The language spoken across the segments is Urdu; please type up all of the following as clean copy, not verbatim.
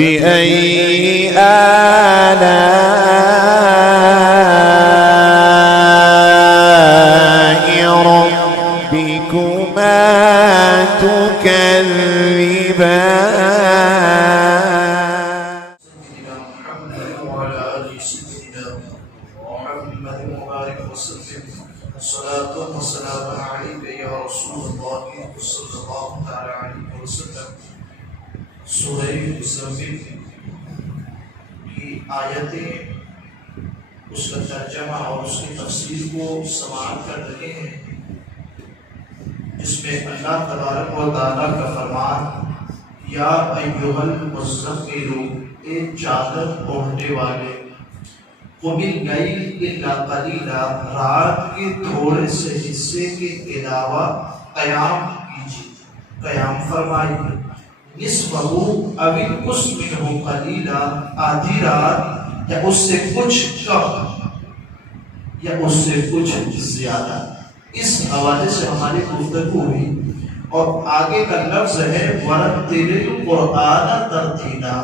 بأي آلاء ربكما تكذبان. سيدنا محمد وعلى آله سيدنا محمد مبارك وسلم. الصلاة والسلام عليك يا رسول الله صلى الله تعالى عليه وسلم. سورہ مزمل کی آیتیں، اس کا ترجمہ اور اس کی تفسیر کو سماعت کر رہے ہیں، جس میں اللہ تبارک و تعالیٰ کا فرمان، یا ایھا المزمل، اے چادر اوڑھنے والے، قم اللیل الا قلیلا، رات کے تھوڑے سے حصے کے علاوہ قیام کیجیے، قیام فرمائیے، نصفہ او انقص منہ قلیلا، آدھی رات یا اس سے کچھ کم یا اس سے کچھ زیادہ۔ اس حوالے سے ہماری گفتگو ہوئی، اور آگے کا لفظ ہے وَرَتِّلِ الْقُرْآنَ تَرْتِيلًا،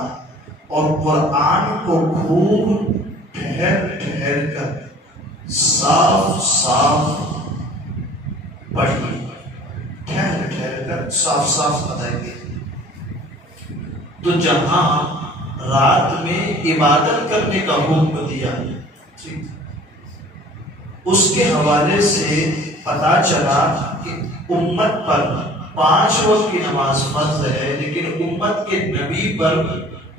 اور قرآن کو خوب ٹھہر ٹھہر کر صاف صاف پڑھیے، ٹھہر ٹھہر کر صاف صاف بتائیے۔ تو جہاں رات میں عبادت کرنے کا حکم دیا، اس کے حوالے سے پتا چلا کہ امت پر 5 وقت کی نماز فرض ہے، لیکن امت کے نبی پر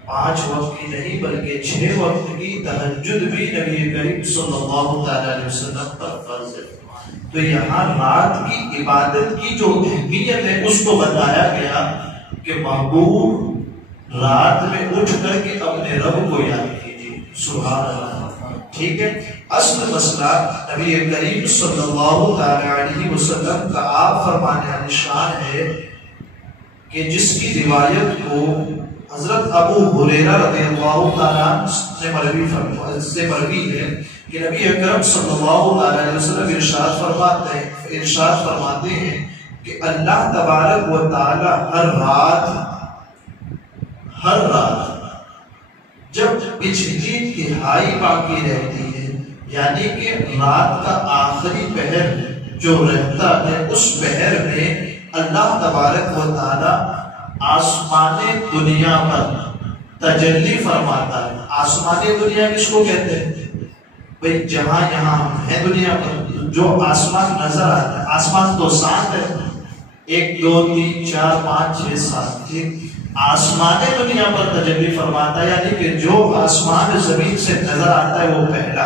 5 وقت کی نہیں بلکہ 6 وقت کی تہجد بھی نبی کریم صلی اللہ علیہ وسلم پر فرض ہے۔ تو یہاں رات کی عبادت کی جو اہمیت ہے اس کو بتایا گیا کہ محبوب رات میں اٹھ کر کے اپنے رب کو یاد کیجیے، سبحان اللہ۔ ٹھیک ہے، اصل مسئلہ نبی کریم صلی اللہ علیہ وسلم کا آپ فرمانے علی شان ہے کہ جس کی روایت کو حضرت ابو ہریرہ رضی اللہ تعالیٰ سے مروی ہے کہ نبی اکرم صلی اللہ علیہ وسلم ارشاد فرماتے ہیں کہ اللہ تبارک و تعالیٰ ہر رات جب پچھلی تہائی باقی رہتی ہے، یعنی کہ رات کا آخری پہر جو رہتا ہے، اس پہر میں اللہ تبارک و تعالی آسمان دنیا پر تجلی فرماتا ہے۔ آسمان دنیا کس کو کہتے ہیں؟ بھئی جہاں یہاں ہے دنیا پر جو آسمان نظر آتا ہے، آسمان تو 7 ہے، 1 2 3 4 5 6 7، ٹھیک؟ آسمان دنیا پر تجلی فرماتا ہے، یعنی کہ جو آسمان زمین سے نظر آتا ہے وہ پہلا،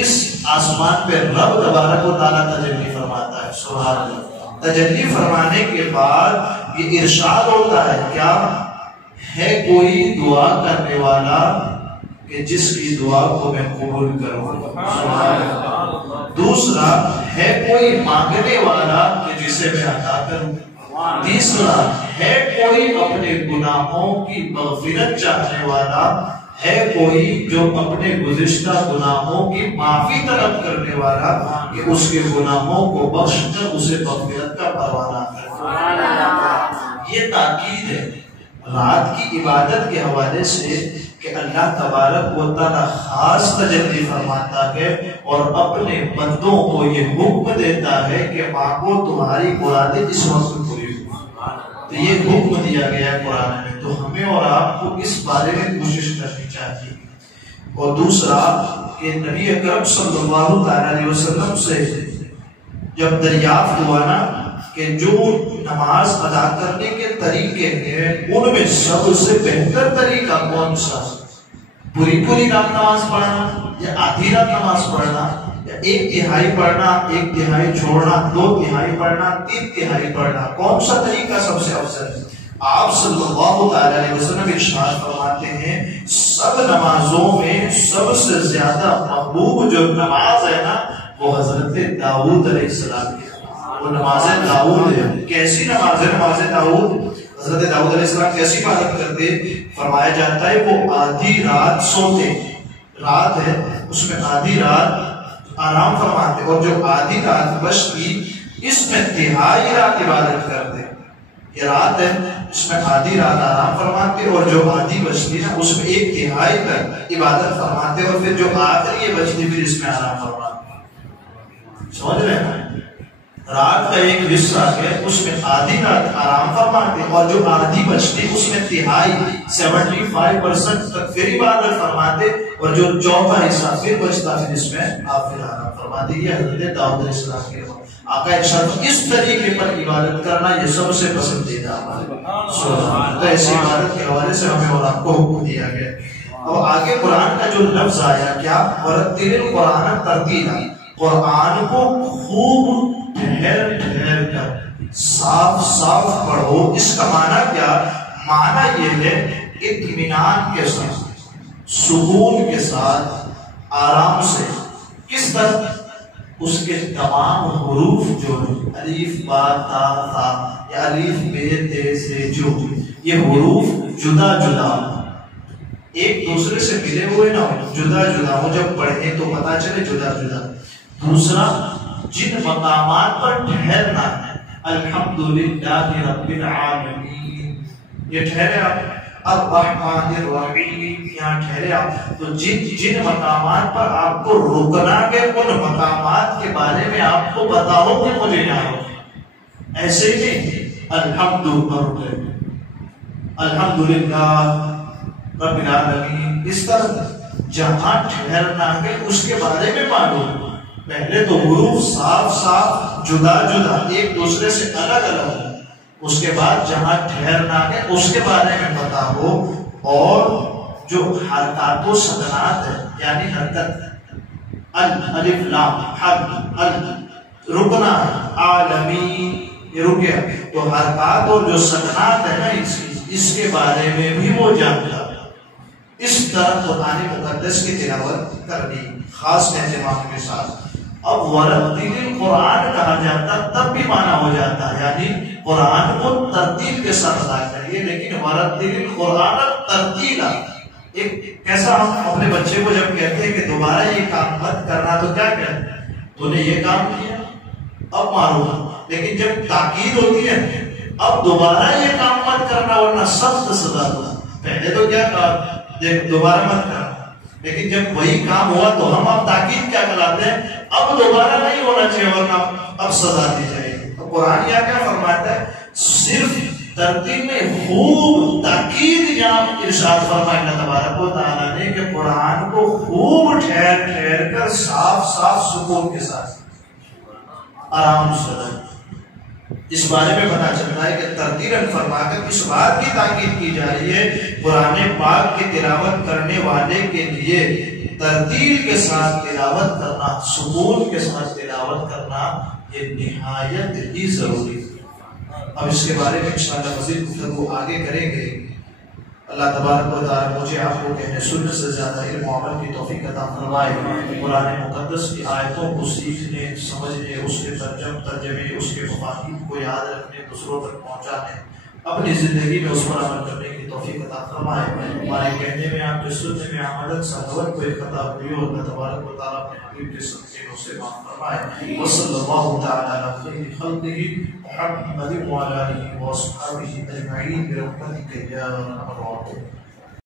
اس آسمان پہ رب تبارک و تعالیٰ تجلی فرماتا ہے، سبحان اللہ۔ تجلی فرمانے کے بعد یہ ارشاد ہوتا ہے، کیا ہے کوئی دعا کرنے والا کہ جس کی دعا کو میں قبول کروں، سبحان اللہ۔ دوسرا ہے کوئی مانگنے والا کہ جسے میں عطا کروں۔ تیسرا ہے کوئی اپنے گناہوں کی مغفرت چاہنے والا، ہے کوئی جو اپنے گزشتہ گناہوں کی معافی طلب کرنے والا کہ اس کے گناہوں کو بخش کر اسے مغفرت کا پروانہ کرے۔ یہ تاکید ہے رات کی عبادت کے حوالے سے کہ اللہ تبارک و تعالی خاص تجلی فرماتا ہے اور اپنے بندوں کو یہ حکم دیتا ہے کہ مانگو تمہاری مرادیں اس وقت پوری ہو۔ تو یہ حکم دیا گیا ہے قرآن میں، تو ہمیں اور آپ کو اس بارے میں کوشش کرنی چاہیے۔ اور دوسرا کہ نبی اکرم صلی اللہ علیہ وسلم سے جب دریافت ہوا نا کہ جو نماز ادا کرنے کے طریقے ہیں ان میں سب سے بہتر طریقہ کون سا؟ پوری رات نماز پڑھنا یا آدھی رات نماز پڑھنا یا 1/3 پڑھنا، 1/3 چھوڑنا، 2/3 پڑھنا، 3/3 پڑھنا، کون سا طریقہ سب سے افضل ہے؟ آپ صلی اللہ علیہ وسلم ارشاد فرماتے ہیں سب نمازوں میں سب سے زیادہ محبوب جو نماز ہے نا وہ حضرت داؤد علیہ السلام کی، وہ نماز داؤد ہے۔ کیسی نماز ہے نماز داؤد؟ حضرت داؤد علیہ السلام کیسی عبادت کرتے؟ فرمایا جاتا ہے وہ آدھی رات سوتے، رات ہے اس میں آدھی رات آرام فرماتے، اور جو آدھی رات بچتی اس میں 1/3 رات عبادت کرتے، یہ رات ہے، اس میں آدھی رات آرام فرماتے اور جو آدھی بچتی نا اس میں 1/3 تک عبادت فرماتے اور پھر جو آخری یہ بچتی پھر اس میں آرام فرماتے. سمجھ رہے ہیں؟ رات کا ایک حصہ ہے اس میں آدھی رات آرام فرماتے اور جو آدھی بچتی اس میں 75% تک پھر عبادت فرماتے اور جو چوتھا حصہ پھر بچتا پھر اس میں آپ پھر آرام فرماتے. یہ حضرت داؤد علیہ السلام کے آقا ارشاد اس طریقے پر عبادت کرنا یہ سب سے پسندیدہ عمل ہے. تو ایسی عبادت کے حوالے سے ہمیں اور آپ کو حکم دیا گیا. اور آگے قرآن کا جو لفظ آیا کیا، وَرَتِّلِ الْقُرْآنَ تَرْتِيلًا، قرآن کو خوب ٹھہر ٹھہر کر صاف صاف پڑھو. اس کا معنی کیا؟ معنی یہ ہے اطمینان کے ساتھ، سکون کے ساتھ، آرام سے. کس طرح؟ اس کے تمام حروف جو الف با تا ثا یا الف بے تے سے جو یہ حروف جدا جدا ایک دوسرے سے ملے ہوئے نہ ہو، جدا جدا ہو. جب پڑھیں تو پتا چلے جدا جدا. دوسرا، جن مقامات پر ٹھہرنا ہے، الحمدللہ رب العالمین، یہ ٹھہرے آپ. الرحمن الرحیم، یہاں ٹھہرے آپ. تو جن مقامات پر آپ کو رکنا ہے ان مقامات کے بارے میں آپ کو بتاؤ کہ مجھے یہاں رکنا. ایسے ہی نہیں الحمدللہ رب العالمین، اس طرح جہاں ٹھہرنا ہے اس کے بارے میں معلوم. پہلے تو حروف صاف صاف جدا جدا ایک دوسرے سے الگ الگ ہو، اس کے بعد جہاں ٹھہرنا ہے اس کے بارے میں پتا ہو. اور جو حرکات و سکنات ہے یعنی حرکت، الف لام حرف، رکنا ہے عالمین، یہ رک گیا. تو حرکات اور جو سکنات ہے نا اس کے بارے میں بھی وہ جانتا. اس طرح قرآن مقدس کی تلاوت کرنی خاص اہتمام کے ساتھ. اب ورتل القرآن کہا جاتا تب بھی معنی ہو جاتا ہے یعنی قرآن کو ترتیل کے ساتھ ادا کریے. لیکن ورتل القرآن ترتیلا، ایک کیسا ہم اپنے بچے کو جب کہتے ہیں کہ دوبارہ یہ کام مت کرنا تو کیا کہتے ہیں؟ تو نے یہ کام کیا اب مارو. لیکن جب تاکید ہوتی ہے اب دوبارہ یہ کام مت کرنا ورنہ سخت سزا دو. پہلے تو کیا کہا دیکھ دوبارہ مت کرنا، لیکن جب وہی کام ہوا تو ہم اب تاکید کیا کراتے ہیں اب دوبارہ نہیں ہونا چاہیے ورنہ اب سزا دی جائے گی. تو قرآن یہ کیا فرماتا ہے؟ صرف ترتیب میں خوب تاکید یہاں ارشاد فرمایا اللہ تبارک و تعالیٰ نے کہ قرآن کو خوب ٹھہر ٹھہر کر صاف صاف سکون کے ساتھ آرام سے. اس بارے میں پتا چلتا ہے کہ ترتیلاً فرما کر اس بات کی تاکید کی جا رہی ہے قرآن پاک کی تلاوت کرنے والے کے لیے ترتیل کے ساتھ تلاوت کرنا، سکون کے ساتھ تلاوت کرنا یہ نہایت ہی ضروری ہے. اب اس کے بارے میں انشاءاللہ مزید گفتگو آگے کریں گے. اللہ تبارک و تعالیٰ مجھے آپ کو کہنے سننے سے زیادہ علم و عمل کی توفیق عطا فرمائے. قرآن مقدس کی آیتوں کو سیکھنے، سمجھنے، اس کے ترجمے، اس کے مفاہیم کو یاد رکھنے، دوسروں تک پہنچانے، اپنی زندگی میں اس پر عمل کرنے کی توفیق عطا فرمائے. ہمارے کہنے میں، آپ کے سننے میں عمل سہولت کوئی خطا ہوئی اور اللہ تبارک و تعالیٰ اپنے حبیب کے صدقے سے معاف فرمائے. وصلی اللہ تعالی علی خیر خلقہ محمد وعلی آلہ وصحبہ اجمعین برحمتک یا ارحم الراحمین.